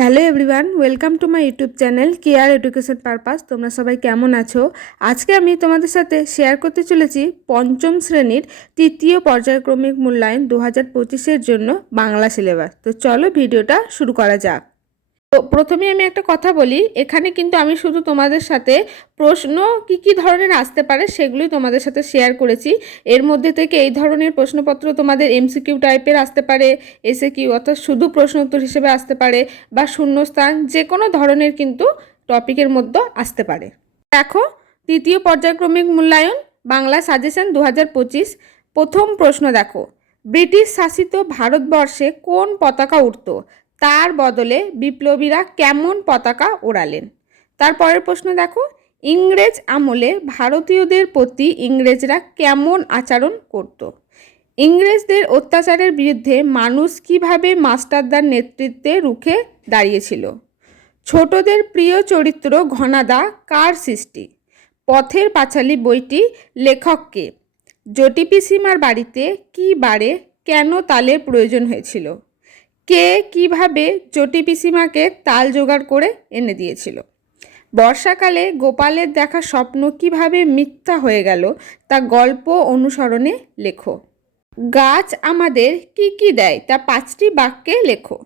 Hello everyone, welcome to my YouTube channel care education purpose. তোমরা সবাই কেমন আছো? আজকে আমি তোমাদের সাথে শেয়ার করতে চলেছি পঞ্চম শ্রেণীর তৃতীয় পর্যায়ক্রমিক মূল্যায়ন 2025-এর জন্য বাংলা সিলেবাস। তো চলো ভিডিওটা শুরু করা যাক। তো প্রথমে আমি একটা কথা বলি, এখানে কিন্তু আমি শুধু তোমাদের সাথে প্রশ্ন কি ধরনের আসতে পারে সেগুলোই তোমাদের সাথে শেয়ার করেছি। এর মধ্যে থেকে এই ধরনের প্রশ্নপত্র তোমাদের এমসিকিউ টাইপের আসতে পারে, এসএকিউ অর্থাৎ শুধু প্রশ্ন উত্তর হিসেবে আসতে পারে, বা শূন্যস্থান, যে কোনো ধরনের কিন্তু টপিকের মধ্যে আসতে পারে। দেখো, তৃতীয় পর্যায়ক্রমিক মূল্যায়ন বাংলা সাজেশন 2025। প্রথম প্রশ্ন দেখো, ব্রিটিশ শাসিত ভারতবর্ষে কোন পতাকা উঠত, তার বদলে বিপ্লবীরা কেমন পতাকা ওড়ালেন? তারপরের প্রশ্ন দেখো, ইংরেজ আমলে ভারতীয়দের প্রতি ইংরেজরা কেমন আচরণ করত? ইংরেজদের অত্যাচারের বিরুদ্ধে মানুষ কিভাবে মাস্টারদার নেতৃত্বে রুখে দাঁড়িয়েছিল? ছোটদের প্রিয় চরিত্র ঘনাদা কার সৃষ্টি? পথের পাঁচালী বইটি লেখককে? জটি পিসিমার বাড়িতে কী বারে কেন তালের প্রয়োজন হয়েছিল? কে কিভাবে জটি পিসিমাকে তাল জোগাড় করে এনে দিয়েছিল? বর্ষাকালে গোপালের দেখা স্বপ্ন কিভাবে মিথ্যা হয়ে গেল তা গল্প অনুসরণে লেখো। গাছ আমাদের কি দেয় তা 5টি বাক্যে লেখো।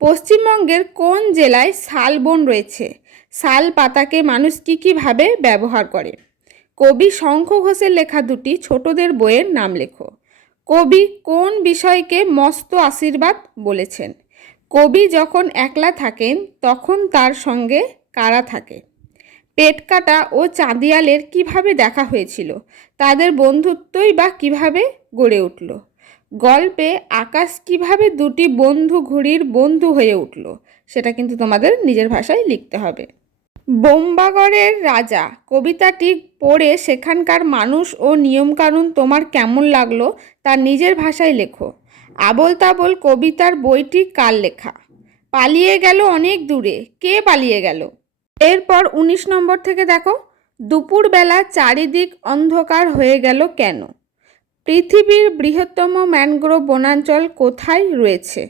পশ্চিমবঙ্গের কোন জেলায় শালবন রয়েছে? শাল পাতাকে মানুষ কিভাবে ব্যবহার করে? কবি শঙ্খ ঘোষের লেখা দুটি ছোটদের বইয়ের নাম লেখো। কবি কোন বিষয়কে মস্ত আশীর্বাদ বলেছেন? কবি যখন একলা থাকেন তখন তার সঙ্গে কারা থাকে? পেটকাটা ও চাঁদিয়ালের কিভাবে দেখা হয়েছিল? তাদের বন্ধুত্বই বা কিভাবে গড়ে উঠল? গল্পে আকাশ কিভাবে দুটি বন্ধু ঘুড়ির বন্ধু হয়ে উঠল? সেটা কিন্তু তোমাদের নিজের ভাষায় লিখতে হবে। বোম্বাগড়ের রাজা কবিতাটি পড়ে সেখানকার মানুষ ও নিয়মকানুন তোমার কেমন লাগলো তা নিজের ভাষায় লেখো। আবোল তাবোল কবিতার বইটি কার লেখা? পালিয়ে গেল অনেক দূরে, কে পালিয়ে গেল? এরপর 19 নম্বর থেকে দেখো, দুপুরবেলা চারিদিক অন্ধকার হয়ে গেল কেন? পৃথিবীর বৃহত্তম ম্যানগ্রোভ বনাঞ্চল কোথায় রয়েছে?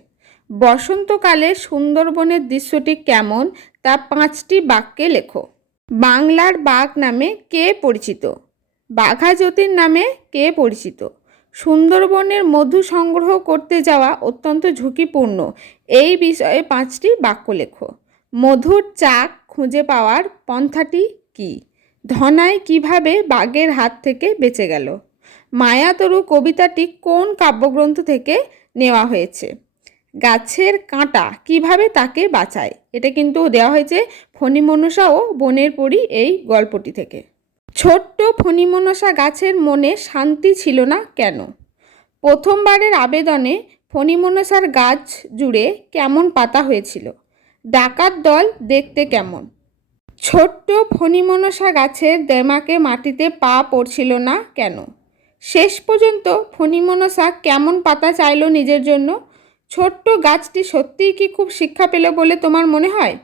বসন্তকালে সুন্দরবনের দৃশ্যটি কেমন তা 5টি বাক্যে লেখো। বাংলার বাঘ নামে কে পরিচিত? বাঘা যতীন নামে কে পরিচিত? সুন্দরবনের মধু সংগ্রহ করতে যাওয়া অত্যন্ত ঝুঁকিপূর্ণ, এই বিষয়ে 5টি বাক্য লেখো। মধুর চাক খুঁজে পাওয়ার পন্থাটি কি? ধনাই কিভাবে বাঘের হাত থেকে বেঁচে গেল? মায়াতরু কবিতাটি কোন কাব্যগ্রন্থ থেকে নেওয়া হয়েছে? গাছের কাঁটা কিভাবে তাকে বাঁচায়? এটা কিন্তু দেওয়া হয়েছে ফণিমনসা ও বনের পরী এই গল্পটি থেকে। ছোট্ট ফণিমনসা গাছের মনে শান্তি ছিল না কেন? প্রথমবারের আবেদনে ফণিমনসার গাছ জুড়ে কেমন পাতা হয়েছিল? ডাকাত দল দেখতে কেমন? ছোট্ট ফণিমনসা গাছের দেমাকে মাটিতে পা পড়ছিল না কেন? শেষ পর্যন্ত ফণিমনসা কেমন পাতা চাইল নিজের জন্য? ছোট্ট গাছটি সত্যিই কি খুব শিক্ষা পেল বলে তোমার মনে হয়?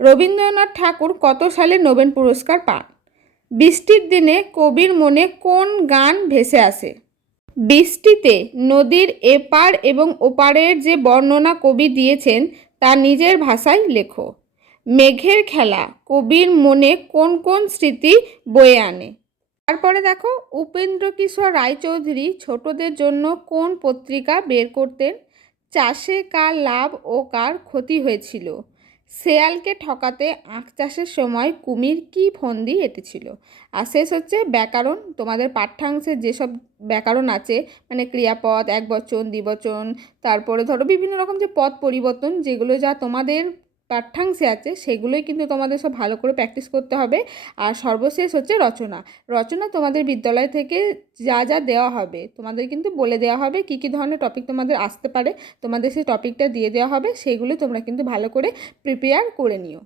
রবীন্দ্রনাথ ঠাকুর কত সালে নোবেল পুরস্কার পান? বৃষ্টির দিনে কবির মনে কোন গান ভেসে আসে? বৃষ্টিতে নদীর এপার এবং ওপারের যে বর্ণনা কবি দিয়েছেন তা নিজের ভাষায় লেখো। মেঘের খেলা কবির মনে কোন কোন স্মৃতি বয়ে আনে? তারপরে দেখো, উপেন্দ্র কিশোর রায়চৌধুরী ছোটদের জন্য কোন পত্রিকা বের করতেন? চাষে কার লাভ ও কার ক্ষতি হয়েছিল? শেয়ালকে ঠকাতে আখ চাষের সময় কুমির কি ফন্দি এঁটেছিল? আর শেষ হচ্ছে ব্যাকরণ। তোমাদের পাঠ্যাংশের যেসব ব্যাকরণ আছে, মানে ক্রিয়াপদ, একবচন, দ্বিবচন, তারপরে ধরো বিভিন্ন রকম যে পদ পরিবর্তন, যেগুলো যা তোমাদের পাঠ্যাংশে আছে সেগুলোই কিন্তু তোমাদের সব ভালো করে প্র্যাকটিস করতে হবে। আর সর্বশেষ হচ্ছে রচনা। রচনা তোমাদের বিদ্যালয় থেকে যা দেওয়া হবে তোমাদের কিন্তু বলে দেওয়া হবে কী ধরনের টপিক তোমাদের আসতে পারে, তোমাদের সেই টপিকটা দিয়ে দেওয়া হবে, সেইগুলো তোমরা কিন্তু ভালো করে প্রিপেয়ার করে নিও।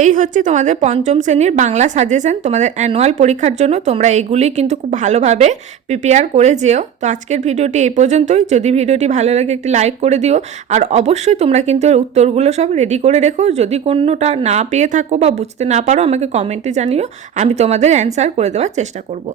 এই হচ্ছে তোমাদের পঞ্চম শ্রেণীর বাংলা সাজেশন তোমাদের অ্যানুয়াল পরীক্ষার জন্য। তোমরা এগুলি কিন্তু খুব ভালোভাবে প্রিপেয়ার করে যেও। তো আজকের ভিডিওটি এই পর্যন্তই। যদি ভিডিওটি ভালো লাগে একটি লাইক করে দিও, আর অবশ্যই তোমরা কিন্তু উত্তরগুলো সব রেডি করে রেখো। যদি কোনোটা না পেয়ে থাকো বা বুঝতে না পারো আমাকে কমেন্টে জানিও, আমি তোমাদের অ্যান্সার করে দেওয়ার চেষ্টা করব।